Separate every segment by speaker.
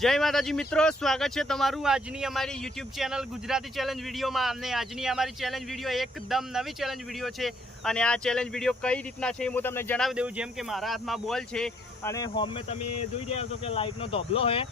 Speaker 1: જય માતાજી મિત્રો, સ્વાગત છે તમારું આજની અમારી યુટ્યુબ ચેનલ ગુજરાતી ચેલેન્જ વિડીયોમાં. અને આજની અમારી ચેલેન્જ વીડિયો એકદમ નવી ચેલેન્જ વીડિયો છે. અને આ ચેલેન્જ વીડિયો કઈ રીતના છે હું તમને જણાવી દઉં, જેમ કે મારા હાથમાં બોલ છે. અને હોમે તમે જોઈ રહ્યા છો કે લાઇટનો ધોબલો છે.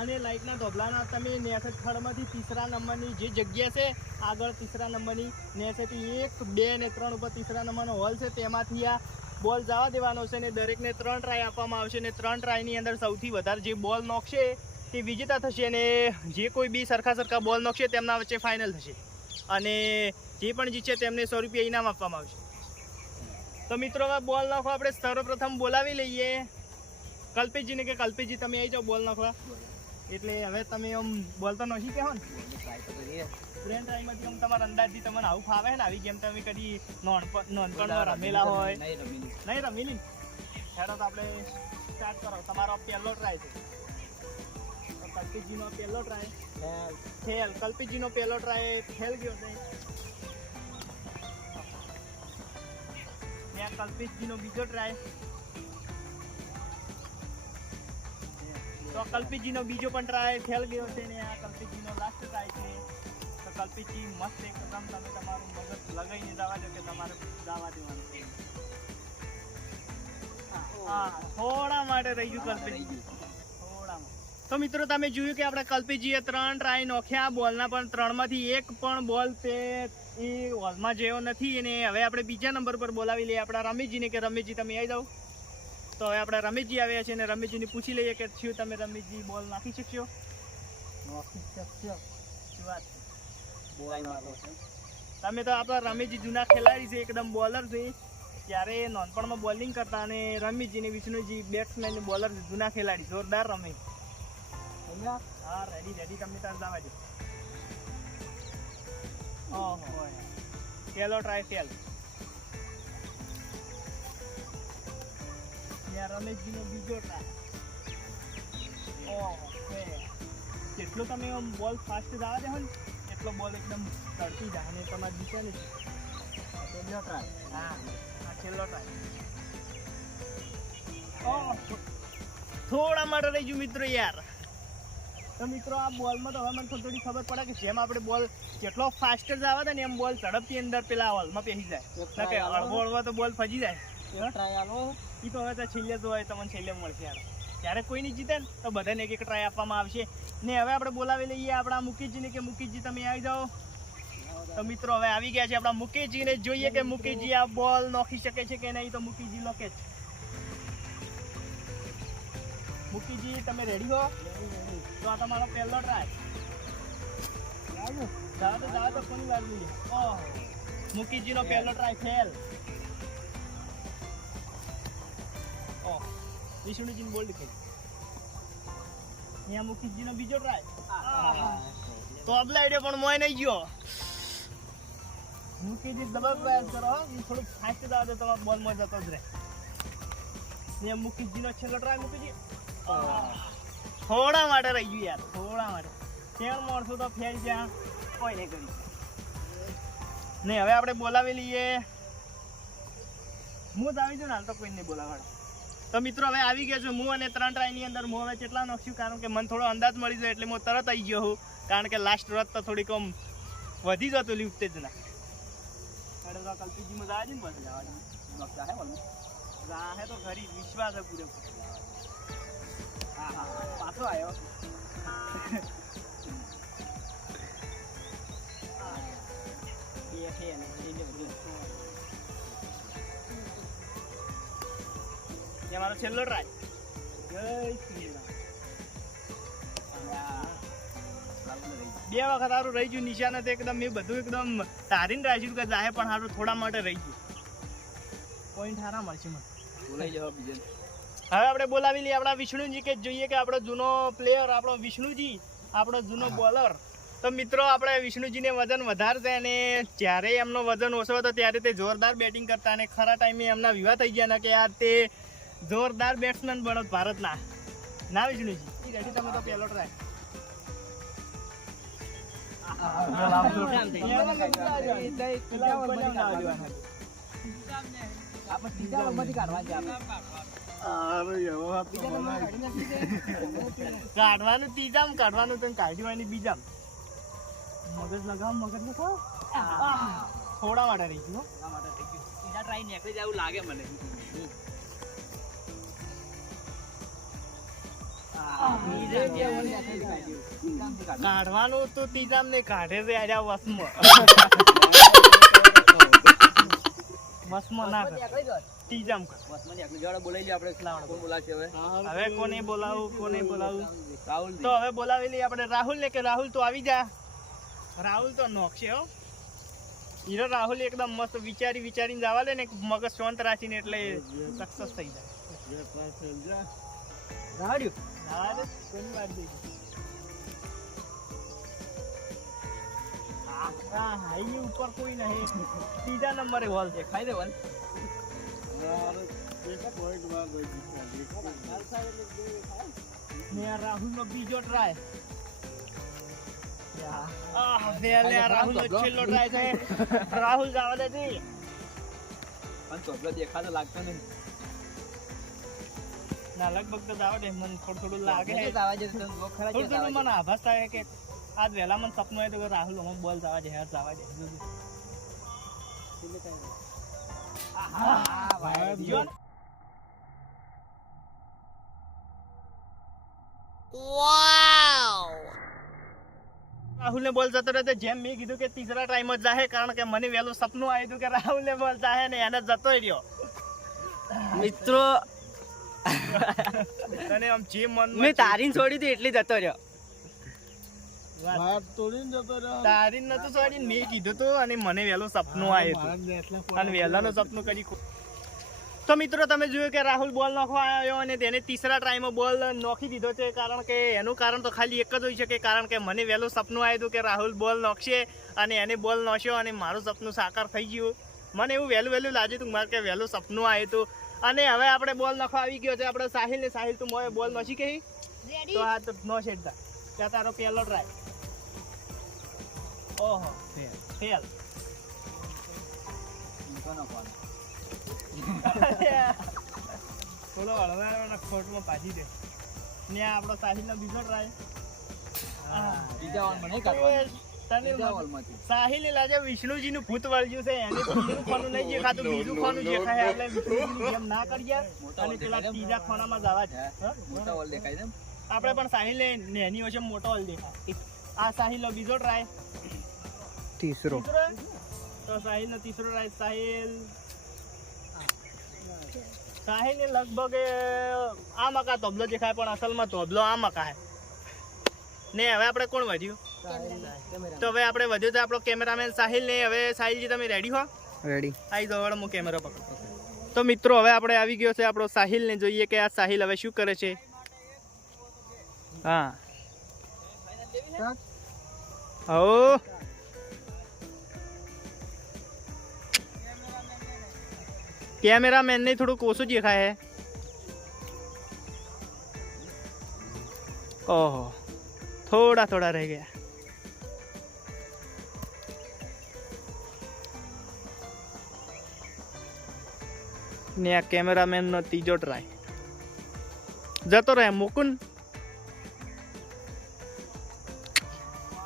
Speaker 1: અને લાઇટના ધોબલાના તમે નેસે થડમાંથી તીસરા નંબરની જે જગ્યા છે, આગળ તીસરા નંબરની નેસેથી એક, બે ને ત્રણ ઉપર તીસરા નંબરનો હોલ છે, તેમાંથી આ બોલ જવા દેવાનો છે ને દરેકને ત્રણ ટ્રાય આપવામાં આવશે ને ત્રણ ટ્રાયની અંદર સૌથી વધારે જે બોલ નોખશે તે વિજેતા થશે અને જે કોઈ બી સરખા સરખા બોલ નોખશે તેમના વચ્ચે ફાઇનલ થશે. અને જે પણ જીતશે તેમને સો રૂપિયા ઇનામ આપવામાં આવશે. તો મિત્રો બોલ નાખો આપણે સર્વપ્રથમ બોલાવી લઈએ. કલ્પેશજીને કે કલ્પેશજી, તમે આવી જાઓ બોલ નાખવા. એટલે હવે તમે આમ બોલતો નથી કહેવો ને. ફ્રેન્ડ ટાઈમમાંથી આમ તમારા અંદાજથી તમને આવું ફાવે ને આવી ગેમ તમે કદી નોનપણ નોનપણમાં રમેલા હોય? નહીં રમેલી. હેડો તો આપણે સ્ટાર્ટ કરો. તમારો પહેલો ટ્રાય છે. તો કલ્પિતજીનો પહેલો ટ્રાય ફેલ કલ્પિતજીનો પહેલો ટ્રાય ફેલ ગયો છે. ત્યાં કલ્પિતજીનો બીજો ટ્રાય તો કલ્પિતજીનો બીજો પણ ટ્રાય ફેલ ગયો છે ને આ કલ્પિતજીનો લાસ્ટ ટ્રાય છે. તો કલ્પિતજી મસ્ત એકદમ તમે તમારું મગજ લગાવીને જવા દો કે તમારે જવા દેવાનું. હા થોડા માટે રહી ગયું કલ્પિતજી થોડામાં તો મિત્રો, તમે જોયું કે આપણે કલ્પીજીએ ત્રણ ટ્રાય નોખ્યા બોલના પણ ત્રણમાંથી એક પણ બોલ તે એ હોલમાં જેવો નથી અને હવે આપણે બીજા નંબર પર બોલાવી લઈએ આપણા રમેશજીને કે રમેશજી તમે આવી જાઓ. તો હવે આપણે રમેશજી આવ્યા છે અને રમેશજીને પૂછી લઈએ કે શું તમે રમેશજી બોલ નાખી શકશો. શું વાત છે? તમે તો આપણા રમેશજી જૂના ખેલાડી છે એકદમ બોલર છે. ત્યારે નાનપણમાં બોલિંગ કરતા અને રમેશજી ને વિષ્ણુજી બેટ્સમેન બોલર જૂના ખેલાડી જોરદાર રમે. હા રેડી રેડી તમે તાર જવા દો. ઓહો. પેલો ટ્રાય ફેલ રમેશજીનો બીજો ટ્રાય ઓહો fail. તમે બોલ ફાસ્ટ જવા દે ને એટલો બોલ એકદમ તડપી જાય અને તમારે જીતે ને છેલ્લો ટ્રાય હા. આ છેલ્લો ટ્રાય થોડા માટે રહી ગયું મિત્રો યાર. તો મિત્રો આ બોલમાં તો હવે મને થોડી ખબર પડે કે જેમ આપણે બોલ કેટલો ફાસ્ટર જ આવે ને એમ બોલ ઝડપથી અંદર પેલા હોલમાં પેસી જાય. કે હળવો હળવો તો બોલ ફજી જાય. એ તો હવે તો છેલ્લે તો હોય તમને છેલ્લે મળશે યાર. જ્યારે કોઈ નહીં જીતે ને તો બધાને એક એક ટ્રાય આપવામાં આવશે. ને હવે આપણે બોલાવી લઈએ આપણા મુકેશજીને કે મુકેશજી, તમે આવી જાઓ. તો મિત્રો હવે આવી ગયા છે આપણા મુકેશજીને જોઈએ કે મુકેશજી આ બોલ નોખી શકે છે કે નહીં. તો મુકેશજી લોકે જ મુકેશજી, તમે રેડી હો? તો આ તમારો પહેલો ટ્રાય જાઓ તો જાઓ તો કોની વાર ઓહો, મુકેશજીનો પહેલો ટ્રાય ફેલ ઓહ, વિષ્ણુજીને બોલ્ડ કરી અહીંયા મુકેશજીનો બીજો ટ્રાય તો અબલા આઈડિયા પણ મોય નહીં ગયો. મુકેશજી ડબલ પ્રયાસ કરો એ થોડુંક ફાસ્ટ જાવ દે તમારો બોલ મોય જતો જ રહે. ને મુકેશજીનો છેલ્લો ટ્રાય મુકેશજી થોડા માટે રહી ગયું યાર થોડા માટે. તેણ માણસો તો ફેર જ્યાં. કોઈ નહીં કર્યું. નહીં હવે આપણે બોલાવી લઈએ. હું જ આવી જાઉં ને હાલ તો કોઈ નહીં બોલાવાડો તો મિત્રો હવે આવી ગયા છું હું અને ત્રણ ટ્રાયની અંદર. હું હવે કેટલા નોખ્યું કારણ કે મને થોડો અંદાજ મળી જાય એટલે હું તરત આવી ગયો હું કારણ કે લાસ્ટ રથ તો થોડીક આમ વધી જતું લી ઉત્તેજના. કલ્પીજી મજા આવે છે ને તો ખરી વિશ્વાસ છે પૂરેપૂરો હા હા પાછો આવ્યો એ મારો છેલ્લો ટ્રાય જય શ્રી બે વખત સારું રહી ગયું નિશાન તો એકદમ મેં બધું એકદમ તારીને રાખ્યું કે જાહે પણ સારું થોડા માટે રહી ગયું. પોઈન્ટ સારા મળશે મને. હવે આપણે બોલાવી લઈએ આપણા વિષ્ણુજી કે જોઈએ કે આપણો જૂનો પ્લેયર આપણો વિષ્ણુજી આપણો જૂનો બોલર તો મિત્રો આપણે વિષ્ણુજીને વજન વધારશે અને જ્યારે એમનો વજન ઓછો હતો ત્યારે તે જોરદાર બેટિંગ કરતા અને ખરા ટાઈમે એમના વિવાહ થઈ ગયા ને કે યાર તે જોરદાર બેટ્સમેન બનો ભારતના. ના વિષ્ણુજી રેડી તમે તો પહેલો ટ્રાય કાઢવાનું ત્રીજામ કાઢવાનું તને કાઢવાની બીજામ. મગજ લગાવ મગજ લગાવ. થોડા માટે રહી ગયું.
Speaker 2: ટ્રાય નીકળી જાય એવું લાગે મને.
Speaker 1: કાઢવાનું તો તીજામ ને કાઢે છે આજે વસમાં. વસમાં ના
Speaker 2: બોલાવશે હવે
Speaker 1: કોને બોલાવું કોને બોલાવું?
Speaker 2: રાહુલ
Speaker 1: તો હવે બોલાવી લઈએ આપણે રાહુલ ને કે રાહુલ તો આવી જા. રાહુલ તો નોખશે હો. હીરો રાહુલ એકદમ મસ્ત વિચારી વિચારીને જવા દે ને, મગજ શાંત રાખીને એટલે સક્સેસ થઈ જાય. જવા દે, કોની વાત નહીં. આ આ ઉપર કોઈ નહીં. ત્રીજા નંબરે હોલ છે
Speaker 2: ખાઈ દેવન
Speaker 1: ને બીજો ટ્રાય રાહુલ રાહુલનો છેલ્લો ટ્રાય છે. રાહુલ જવા દે.
Speaker 2: પણ દેખાતો લાગતો નહીં.
Speaker 1: ના લગભગ તો જવા દે મને થોડું થોડું લાગે.
Speaker 2: જશે તો ખરા
Speaker 1: થોડું થોડું મને આભાસ થાય કે આજ વહેલા મને સપનું આવ્યું કે રાહુલ અમે બોલ જવા દે હેર જવા દે. જો ને. રાહુલને બોલ જતો રહ્યો તો જેમ મેં કીધું કે તીસરા ટાઈમ જ જાહે કારણ કે મને વહેલું સપનું આવ્યું કે કે રાહુલને બોલ જાહે ને એને જતો રહ્યો.
Speaker 2: મિત્રો
Speaker 1: તને આમ જે મન
Speaker 2: મેં તારીને છોડી હતી એટલી જતો રહ્યો.
Speaker 1: તારીન નતો છોડી મેં કીધું તો અને મને વહેલું સપનું આવ્યું હતું અને વહેલાનું સપનું કરી તો મિત્રો તમે જોયું કે રાહુલ બોલ નાખવા આવ્યો અને તેને તીસરા ટ્રાયમાં બોલ નોખી દીધો છે કારણ કે એનું કારણ તો ખાલી એક જ હોઈ શકે કારણ કે મને વહેલું સપનું આવ્યું હતું કે રાહુલ બોલ નોખશે અને એને બોલ નોખ્યો અને મારું સપનું સાકાર થઈ ગયું. મને એવું વહેલું વહેલું લાગ્યું હતું મારે કે વહેલું સપનું આવ્યું હતું અને હવે આપણે બોલ નખો આવી ગયો છે. આપણે સાહિલ ને સાહિલ તું મોએ બોલ નસી કહી? તો હા તો નો છેડતા ત્યાં તારો પહેલો ટ્રાય ઓહો ફેલ બોલો હળવાના ખોટમાં પાછી દે. ને આપણો સાહિલનો બીજો ટ્રાય
Speaker 2: બીજા વાળમાં નહીં કાઢવાનું. વાળમાંથી.
Speaker 1: સાહિલ લાગે વિષ્ણુજીનું ભૂત વળગ્યું છે એને બીજું ખાનું નહીં દેખાતું બીજું ખાનું દેખાય એટલે વિષ્ણુજી જેમ ના કરીએ અને પેલા
Speaker 2: ને?
Speaker 1: ત્રીજા ખાનામાં જવા છે
Speaker 2: મોટા હોલ દેખાય છે
Speaker 1: આપણે પણ સાહિલ નેની વચ્ચે મોટો હોલ દેખાય. આ સાહિલનો બીજો ટ્રાય
Speaker 3: તીસરો.
Speaker 1: તો સાહિલ નો તીસરો ટ્રાય સાહિલ. સાહિલ ને લગભગ આ મકા તબલો દેખાય પણ અસલમાં તબલો આ મકા હે. ને હવે આપણે કોણ વધ્યું તો હવે આપણે વધ્યું તો આપણો કેમેરામેન સાહિલ ને હવે સાહિલજી તમે રેડી હો?
Speaker 3: રેડી
Speaker 1: આવી જાઓ હવે હું કેમેરો પકડું. તો મિત્રો હવે આપણે આવી ગયો છે આપણો સાહિલ ને જોઈએ કે આ સાહિલ હવે શું કરે છે. હા. હો. કેમેરામેન ને થોડુંક ઓછું દેખાય હે. ઓહો. થોડા થોડા રહી ગયા. ને આ કેમેરામેનનો ત્રીજો ટ્રાય જતો રહે મુકુન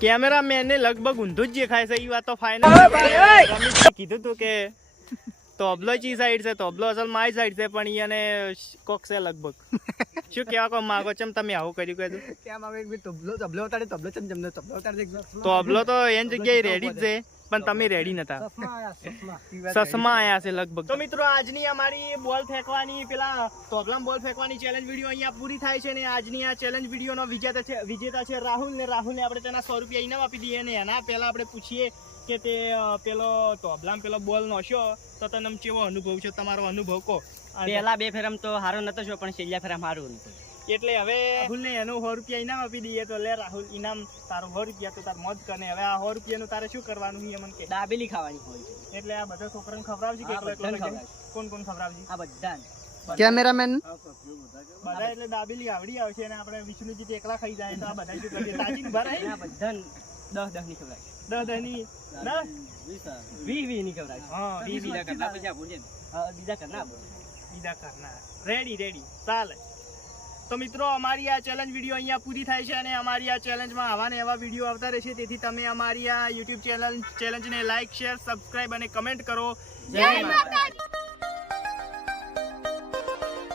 Speaker 1: કેમેરામેન લગભગ ઊંધું જ દેખાય છે એ વાત તો ફાઇનલ કીધું તું કે તોબલો ચી સાઈડ છે તોબલો અસલ મારી સાઈડ છે પણ એને કોક છે લગભગ. શું કેવા કો માગો છો તમે આવું કર્યું કે
Speaker 3: કેમ આવે એક તબલો તબલો ઉતારે તબલો ચમ જમને તબલો ઉતારે
Speaker 1: તોબલો તો એની જગ્યાએ રેડી જ છે. પણ તમે રેડી નતા. સસમા આયા છે લગભગ. તો મિત્રો આજની અમારી બોલ ફેંકવાની પેલા તોબલામ બોલ ફેંકવાની ચેલેન્જ વીડિયો અહીંયા પૂરી થાય છે ને આજની આ ચેલેન્જ વિડીયોનો વિજેતા છે વિજેતા છે રાહુલ ને રાહુલ ને આપણે તેના સો રૂપિયા ઇનામ આપી દઈએ ને એના પહેલા આપણે પૂછીએ કે તે પેલો તોબલામ પેલો બોલ નોશ્યો તો તને આમ કેવો અનુભવ છે તમારો અનુભવ કહો.
Speaker 2: પહેલા બે ફેરમ તો હારો નતો છો પણ છેલ્લા ફેરમ હારું નતું
Speaker 1: એટલે હવે રાહુલ ને એનું સો રૂપિયા ઇનામ આપી દઈએ તો લે રાહુલ ઇનામ તારું સો રૂપિયા તો તાર મોજ કરે હવે આ સો રૂપિયાનું તારે શું કરવાનું એ મને કે?
Speaker 2: દાબેલી ખાવાની હોય છે.
Speaker 1: એટલે આ બધા છોકરાને ખવડાવશે કે. કોણ કોણ ખવડાવશે
Speaker 2: આ બધા
Speaker 3: કેમેરામેન?
Speaker 1: બધા એટલે દાબેલી આવડી આવશે અને આપણે વિષ્ણુજી એકલા ખાઈ જાય તો આ બધા શું કરીએ? તાજી ને ભરાય?
Speaker 2: બધા દસ દસની ખવડાવે
Speaker 1: દસ દહની દસ?
Speaker 2: વી વી ની ખવડાવે
Speaker 1: હા વી વી
Speaker 2: બીજા કરના પછી આપું છે ને. બીજા કરના આપું
Speaker 1: વિદા કરનાર રેડી રેડી ચાલે. તો મિત્રો અમારી આ ચેલેન્જ વીડિયો અહીંયા પૂરી થાય છે અને અમારી આ ચેલેન્જમાં આવા ને એવા વીડિયો આવતા રહેશે. તેથી તમે અમારી આ યુટ્યુબ ચેનલ ચેલેન્જને લાઇક શેર સબસ્ક્રાઇબ અને કમેન્ટ કરો.
Speaker 2: જય માતાજી.